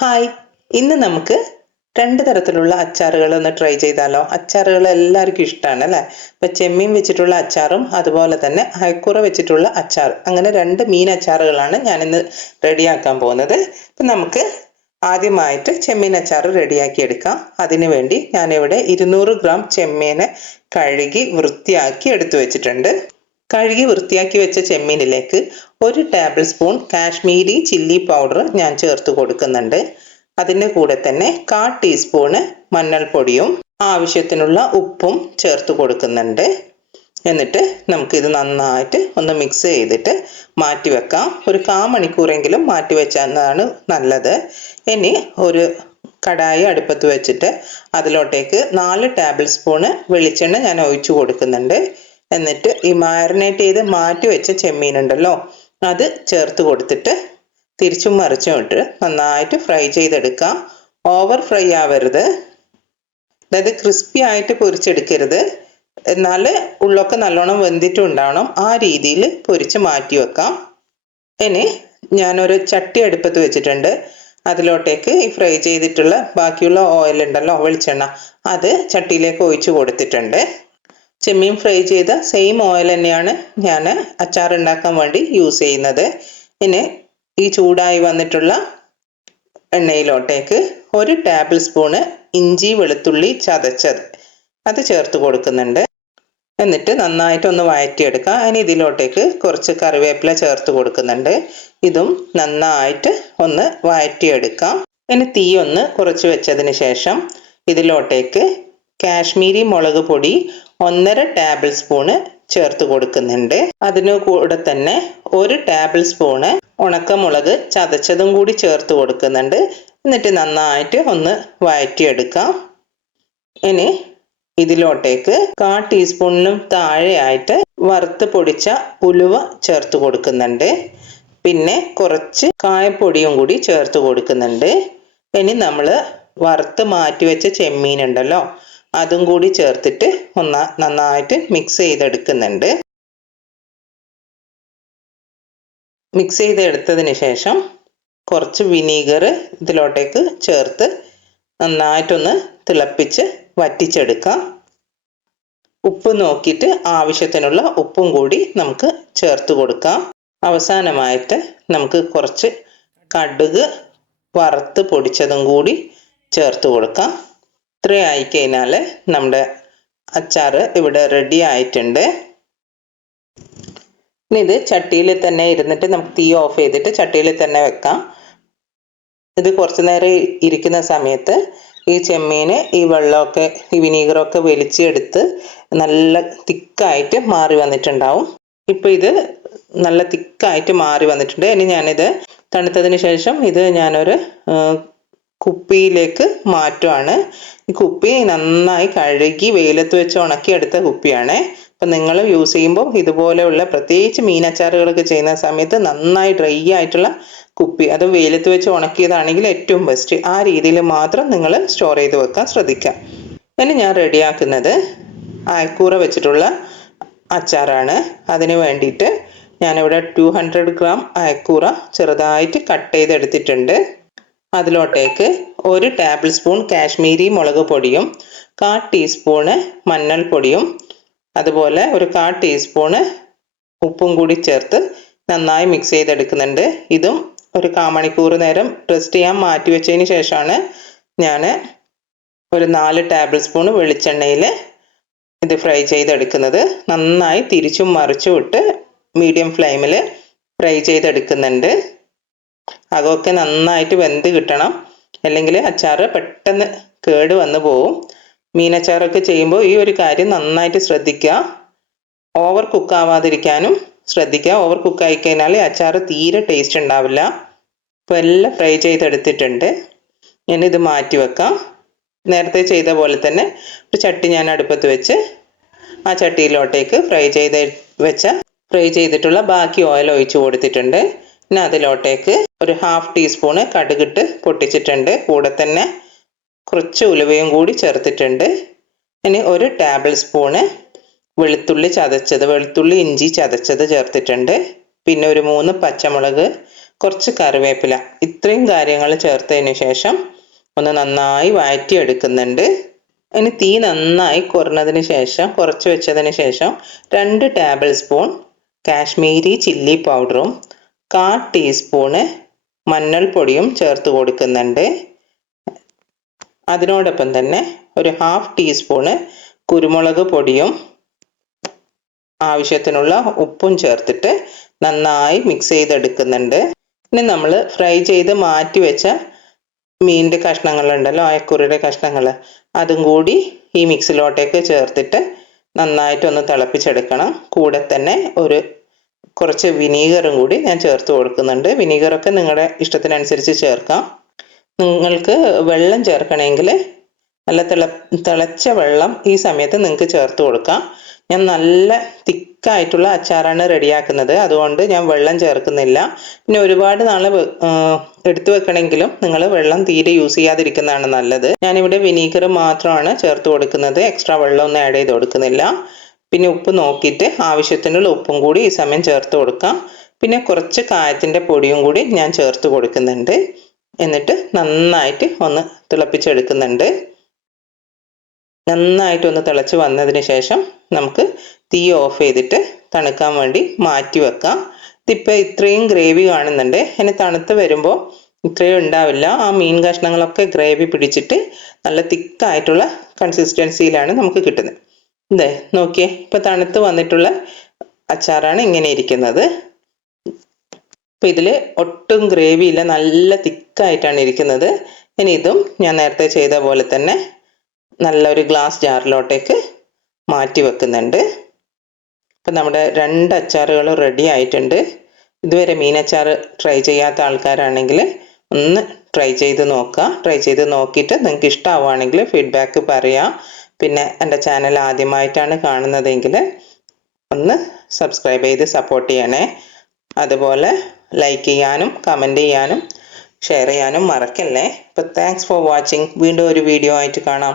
Hi ഇന്ന് നമുക്ക് രണ്ട് തരത്തിലുള്ള അച്ചാറുകൾ ഒന്ന് ട്രൈ ചെയ്താലോ? അച്ചാറുകൾ എല്ലാവർക്കും ഇഷ്ടമാണ് അല്ലേ? ഇപ്പൊ ചെമ്മീൻ വെച്ചിട്ടുള്ള അച്ചാറും അതുപോലെ തന്നെ അയക്കുറ വെച്ചിട്ടുള്ള അച്ചാർ അങ്ങനെ രണ്ട് മീൻ അച്ചാറുകളാണ് ഞാൻ ഇന്ന് റെഡിയാക്കാൻ പോകുന്നത്. ഇപ്പൊ നമുക്ക് ആദ്യമായിട്ട് ചെമ്മീൻ അച്ചാർ റെഡിയാക്കി എടുക്കാം. അതിനുവേണ്ടി ഞാനിവിടെ ഇരുന്നൂറ് ഗ്രാം ചെമ്മീനെ കഴുകി വൃത്തിയാക്കി എടുത്തു വെച്ചിട്ടുണ്ട്. കഴുകി വൃത്തിയാക്കി വെച്ച ചെമ്മീനിലേക്ക് ഒരു table spoon Kashmiri chilli powder ഞാൻ ചേർത്ത് കൊടുക്കുന്നുണ്ട്. അതിന്റെ കൂടെ തന്നെ കാ ടീസ്പൂണ് മഞ്ഞൾപ്പൊടിയും ആവശ്യത്തിനുള്ള ഉപ്പും ചേർത്ത് കൊടുക്കുന്നുണ്ട്. എന്നിട്ട് നമുക്കിത് നന്നായിട്ട് ഒന്ന് മിക്സ് ചെയ്തിട്ട് മാറ്റി വെക്കാം. ഒരു കാ മണിക്കൂറെങ്കിലും മാറ്റി വെച്ചാണ് നല്ലത്. ഇനി ഒരു കടായി അടുപ്പത്ത് വെച്ചിട്ട് അതിലോട്ടേക്ക് നാല് ടേബിൾ സ്പൂണ് വെളിച്ചെണ്ണ ഞാൻ ഒഴിച്ചു കൊടുക്കുന്നുണ്ട്. എന്നിട്ട് ഈ മാരിനേറ്റ് ചെയ്ത് മാറ്റി വെച്ച ചെമ്മീൻ ഉണ്ടല്ലോ അത് ചേർത്ത് കൊടുത്തിട്ട് തിരിച്ചും മറിച്ചും ഇട്ട് നന്നായിട്ട് ഫ്രൈ ചെയ്തെടുക്കാം. ഓവർ ഫ്രൈ ആവരുത്. അതായത് ക്രിസ്പി ആയിട്ട് പൊരിച്ചെടുക്കരുത്. എന്നാൽ ഉള്ളൊക്കെ നല്ലോണം വെന്തിട്ടുണ്ടാവണം. ആ രീതിയിൽ പൊരിച്ച് മാറ്റി വെക്കാം. ഇനി ഞാനൊരു ചട്ടി അടുപ്പത്ത് വെച്ചിട്ടുണ്ട്. അതിലോട്ടേക്ക് ഈ ഫ്രൈ ചെയ്തിട്ടുള്ള ബാക്കിയുള്ള ഓയിൽ ഉണ്ടല്ലോ വെളിച്ചെണ്ണ അത് ചട്ടിയിലേക്ക് ഒഴിച്ചു കൊടുത്തിട്ടുണ്ട്. ചെമ്മീൻ ഫ്രൈ ചെയ്ത സെയിം ഓയിൽ തന്നെയാണ് ഞാൻ അച്ചാർ ഉണ്ടാക്കാൻ വേണ്ടി യൂസ് ചെയ്യുന്നത്. ഇനി ഈ ചൂടായി വന്നിട്ടുള്ള എണ്ണയിലോട്ടേക്ക് ഒരു ടേബിൾ സ്പൂണ് ഇഞ്ചി വെളുത്തുള്ളി ചതച്ചത്. അത് ചേർത്ത് കൊടുക്കുന്നുണ്ട്. എന്നിട്ട് നന്നായിട്ടൊന്ന് ഒന്ന് വഴറ്റിയെടുക്കാം അതിന് ഇതിലോട്ടേക്ക് കുറച്ച് കറിവേപ്പില ചേർത്ത് കൊടുക്കുന്നുണ്ട്. ഇതും നന്നായിട്ട് ഒന്ന് വഴറ്റിയെടുക്കാം ഇനി തീ ഒന്ന് കുറച്ച് വെച്ചതിന് ശേഷം ഇതിലോട്ടേക്ക് കാശ്മീരി മുളക് പൊടി ഒന്നര ടേബിൾ സ്പൂണ് ചേർത്ത് കൊടുക്കുന്നുണ്ട്. അതിനു കൂടെ തന്നെ ഒരു ടേബിൾ സ്പൂണ് ഉണക്കമുളക് ചതച്ചതും കൂടി ചേർത്ത് കൊടുക്കുന്നുണ്ട്. എന്നിട്ട് നന്നായിട്ട് ഒന്ന് വഴറ്റിയെടുക്കാം. ഇനി ഇതിലോട്ടേക്ക് കാ ടീസ്പൂണിനും താഴെയായിട്ട് വറുത്ത് പൊടിച്ച ഉലുവ ചേർത്ത് കൊടുക്കുന്നുണ്ട്. പിന്നെ കുറച്ച് കായപ്പൊടിയും കൂടി ചേർത്ത് കൊടുക്കുന്നുണ്ട്. ഇനി നമ്മൾ വറുത്ത് മാറ്റി വെച്ച ചെമ്മീൻ ഉണ്ടല്ലോ അതും കൂടി ചേർത്തിട്ട് ഒന്ന് നന്നായിട്ട് മിക്സ് ചെയ്തെടുക്കുന്നുണ്ട്. മിക്സ് ചെയ്തെടുത്തതിന് ശേഷം കുറച്ച് വിനീഗർ ഇതിലോട്ടേക്ക് ചേർത്ത് നന്നായിട്ടൊന്ന് തിളപ്പിച്ച് വറ്റിച്ചെടുക്കാം. ഉപ്പ് നോക്കിയിട്ട് ആവശ്യത്തിനുള്ള ഉപ്പും കൂടി നമുക്ക് ചേർത്ത് കൊടുക്കാം. അവസാനമായിട്ട് നമുക്ക് കുറച്ച് കടുക് വറുത്ത് പൊടിച്ചതും കൂടി ചേർത്ത് കൊടുക്കാം. ഇത്രയും ആയിക്കഴിഞ്ഞാൽ നമ്മുടെ അച്ചാർ ഇവിടെ റെഡി ആയിട്ടുണ്ട്. ഇനി ഇത് ചട്ടിയിൽ തന്നെ ഇരുന്നിട്ട് നമുക്ക് തീ ഓഫ് ചെയ്തിട്ട് ചട്ടിയിൽ തന്നെ വെക്കാം. ഇത് കുറച്ച് നേരം ഇരിക്കുന്ന സമയത്ത് ഈ ചെമ്മീൻ ഈ വെള്ളമൊക്കെ ഈ വിനീഗറൊക്കെ വലിച്ചെടുത്ത് നല്ല തിക്കായിട്ട് മാറി വന്നിട്ടുണ്ടാവും. ഇപ്പം ഇത് നല്ല തിക്കായിട്ട് മാറി വന്നിട്ടുണ്ട്. ഇനി ഞാനിത് തണുത്തതിന് ശേഷം ഇത് ഞാനൊരു കുപ്പിയിലേക്ക് മാറ്റുവാണ്. ഈ കുപ്പി നന്നായി കഴുകി വെയിലത്ത് വെച്ച് ഉണക്കിയെടുത്ത കുപ്പിയാണ്. അപ്പം നിങ്ങൾ യൂസ് ചെയ്യുമ്പോൾ ഇതുപോലെയുള്ള പ്രത്യേകിച്ച് മീനച്ചാറുകളൊക്കെ ചെയ്യുന്ന സമയത്ത് നന്നായി ഡ്രൈ ആയിട്ടുള്ള കുപ്പി അത് വെയിലത്ത് വെച്ച് ഉണക്കിയതാണെങ്കിൽ ഏറ്റവും ബെസ്റ്റ് ആ രീതിയിൽ മാത്രം നിങ്ങൾ സ്റ്റോർ ചെയ്ത് വെക്കാൻ ശ്രദ്ധിക്കുക. പിന്നെ ഞാൻ റെഡിയാക്കുന്നത് അയക്കൂറ വെച്ചിട്ടുള്ള അച്ചാറാണ്. അതിന് വേണ്ടിയിട്ട് ഞാനിവിടെ ടു ഹൺഡ്രഡ് ഗ്രാം അയക്കൂറ ചെറുതായിട്ട് കട്ട് ചെയ്തെടുത്തിട്ടുണ്ട്. അതിലോട്ടേക്ക് ഒരു ടേബിൾ സ്പൂൺ കാശ്മീരി മുളക് പൊടിയും കാ ടീസ്പൂണ് മഞ്ഞൾപ്പൊടിയും അതുപോലെ ഒരു കാ ടീസ്പൂണ് ഉപ്പും കൂടി ചേർത്ത് നന്നായി മിക്സ് ചെയ്തെടുക്കുന്നുണ്ട്. ഇതും ഒരു കാമണിക്കൂർ നേരം റെസ്റ്റ് ചെയ്യാൻ മാറ്റി വെച്ചതിന് ശേഷമാണ് ഞാൻ ഒരു നാല് ടേബിൾ സ്പൂൺ വെളിച്ചെണ്ണയിൽ ഇത് ഫ്രൈ ചെയ്തെടുക്കുന്നത്. നന്നായി തിരിച്ചും മറിച്ചും ഇട്ട് മീഡിയം ഫ്ലെയിമിൽ ഫ്രൈ ചെയ്തെടുക്കുന്നുണ്ട്. അകമൊക്കെ നന്നായിട്ട് വെന്ത് കിട്ടണം. അല്ലെങ്കിൽ അച്ചാർ പെട്ടെന്ന് കേട് വന്നു പോവും. മീനച്ചാറൊക്കെ ചെയ്യുമ്പോൾ ഈ ഒരു കാര്യം നന്നായിട്ട് ശ്രദ്ധിക്കുക. ഓവർ കുക്ക് ആവാതിരിക്കാനും ശ്രദ്ധിക്കുക. ഓവർ കുക്ക് ആയി കഴിഞ്ഞാൽ അച്ചാർ തീരെ ടേസ്റ്റ് ഉണ്ടാവില്ല. അപ്പോൾ എല്ലാം ഫ്രൈ ചെയ്തെടുത്തിട്ടുണ്ട്. ഞാനിത് മാറ്റി വെക്കാം. നേരത്തെ ചെയ്ത പോലെ തന്നെ ഒരു ചട്ടി ഞാൻ അടുപ്പത്ത് വെച്ച് ആ ചട്ടിയിലോട്ടേക്ക് ഫ്രൈ ചെയ്ത് വെച്ച ഫ്രൈ ചെയ്തിട്ടുള്ള ബാക്കി ഓയിൽ ഒഴിച്ചു കൊടുത്തിട്ടുണ്ട്. പിന്നെ അതിലോട്ടേക്ക് ഒരു ഹാഫ് ടീസ്പൂണ് കടുകിട്ട് പൊട്ടിച്ചിട്ടുണ്ട്. കൂടെ തന്നെ കുറച്ച് ഉലുവയും കൂടി ചേർത്തിട്ടുണ്ട്. ഇനി ഒരു ടേബിൾ സ്പൂണ് വെളുത്തുള്ളി ചതച്ചത് വെളുത്തുള്ളി ഇഞ്ചി ചതച്ചത് ചേർത്തിട്ടുണ്ട്. പിന്നെ ഒരു മൂന്ന് പച്ചമുളക് കുറച്ച് കറിവേപ്പില. ഇത്രയും കാര്യങ്ങൾ ചേർത്തതിന് ശേഷം ഒന്ന് നന്നായി വഴറ്റിയെടുക്കുന്നുണ്ട്. ഇനി തീ നന്നായി കുറഞ്ഞതിന് ശേഷം കുറച്ച് വെച്ചതിന് ശേഷം രണ്ട് ടേബിൾ സ്പൂൺ കാശ്മീരി ചില്ലി പൗഡറും കാ ടീസ്പൂണ് മഞ്ഞൾപ്പൊടിയും ചേർത്ത് കൊടുക്കുന്നുണ്ട്. അതിനോടൊപ്പം തന്നെ ഒരു ഹാഫ് ടീസ്പൂണ് കുരുമുളക് പൊടിയും ആവശ്യത്തിനുള്ള ഉപ്പും ചേർത്തിട്ട് നന്നായി മിക്സ് ചെയ്തെടുക്കുന്നുണ്ട്. ഇനി നമ്മൾ ഫ്രൈ ചെയ്ത് മാറ്റി വെച്ച മീനിന്റെ കഷ്ണങ്ങളുണ്ടല്ലോ അയക്കുറിയുടെ കഷ്ണങ്ങൾ അതും കൂടി ഈ മിക്സിലോട്ടേക്ക് ചേർത്തിട്ട് നന്നായിട്ടൊന്ന് തിളപ്പിച്ചെടുക്കണം. കൂടെ തന്നെ ഒരു കുറച്ച് വിനീഗറും കൂടി ഞാൻ ചേർത്ത് കൊടുക്കുന്നുണ്ട്. വിനീഗറൊക്കെ നിങ്ങളുടെ ഇഷ്ടത്തിനനുസരിച്ച് ചേർക്കാം. നിങ്ങൾക്ക് വെള്ളം ചേർക്കണമെങ്കിൽ നല്ല തിള തിളച്ച വെള്ളം ഈ സമയത്ത് നിങ്ങൾക്ക് ചേർത്ത് കൊടുക്കാം. ഞാൻ നല്ല തിക്കായിട്ടുള്ള അച്ചാറാണ് റെഡിയാക്കുന്നത്. അതുകൊണ്ട് ഞാൻ വെള്ളം ചേർക്കുന്നില്ല. പിന്നെ ഒരുപാട് നാൾ എടുത്തു വെക്കണമെങ്കിലും നിങ്ങൾ വെള്ളം തീരെ യൂസ് ചെയ്യാതിരിക്കുന്നതാണ് നല്ലത്. ഞാനിവിടെ വിനീഗർ മാത്രമാണ് ചേർത്ത് കൊടുക്കുന്നത്. എക്സ്ട്രാ വെള്ളമൊന്നും ആഡ് ചെയ്ത് കൊടുക്കുന്നില്ല. പിന്നെ ഉപ്പ് നോക്കിയിട്ട് ആവശ്യത്തിനുള്ള ഉപ്പും കൂടി ഈ സമയം ചേർത്ത് കൊടുക്കാം. പിന്നെ കുറച്ച് കായത്തിന്റെ പൊടിയും കൂടി ഞാൻ ചേർത്ത് കൊടുക്കുന്നുണ്ട്. എന്നിട്ട് നന്നായിട്ട് ഒന്ന് തിളപ്പിച്ചെടുക്കുന്നുണ്ട്. നന്നായിട്ട് ഒന്ന് തിളച്ച് വന്നതിന് ശേഷം നമുക്ക് തീ ഓഫ് ചെയ്തിട്ട് തണുക്കാൻ വേണ്ടി മാറ്റി വെക്കാം. ഇതിപ്പോൾ ഇത്രയും ഗ്രേവി കാണുന്നുണ്ട്. ഇനി തണുത്ത് വരുമ്പോൾ ഇത്രയും ഉണ്ടാവില്ല. ആ മീൻ കഷ്ണങ്ങളൊക്കെ ഗ്രേവി പിടിച്ചിട്ട് നല്ല തിക്കായിട്ടുള്ള കൺസിസ്റ്റൻസിയിലാണ് നമുക്ക് കിട്ടുന്നത്. ഇതേ നോക്കിയേ ഇപ്പൊ തണുത്ത് വന്നിട്ടുള്ള അച്ചാറാണ് ഇങ്ങനെ ഇരിക്കുന്നത്. ഇപ്പൊ ഇതിൽ ഒട്ടും ഗ്രേവി ഇല്ല നല്ല തിക്കായിട്ടാണ് ഇരിക്കുന്നത്. ഇനി ഇതും ഞാൻ നേരത്തെ ചെയ്ത പോലെ തന്നെ നല്ലൊരു ഗ്ലാസ് ജാറിലോട്ടേക്ക് മാറ്റി വെക്കുന്നുണ്ട്. ഇപ്പം നമ്മുടെ രണ്ട് അച്ചാറുകളും റെഡി ആയിട്ടുണ്ട്. ഇതുവരെ മീനച്ചാർ ട്രൈ ചെയ്യാത്ത ആൾക്കാരാണെങ്കിൽ ഒന്ന് ട്രൈ ചെയ്ത് നോക്കുക ട്രൈ ചെയ്ത് നോക്കിയിട്ട് നിങ്ങൾക്ക് ഇഷ്ടമാവുകയാണെങ്കിൽ ഫീഡ്ബാക്ക് പറയാം. പിന്നെ എന്റെ ചാനൽ ആദ്യമായിട്ടാണ് കാണുന്നതെങ്കിൽ ഒന്ന് സബ്സ്ക്രൈബ് ചെയ്ത് സപ്പോർട്ട് ചെയ്യണേ. അതുപോലെ ലൈക്ക് ചെയ്യാനും കമന്റ് ചെയ്യാനും ഷെയർ ചെയ്യാനും മറക്കല്ലേ. അപ്പോൾ താങ്ക്സ് ഫോർ വാച്ചിങ് വീണ്ടും ഒരു വീഡിയോ ആയിട്ട് കാണാം.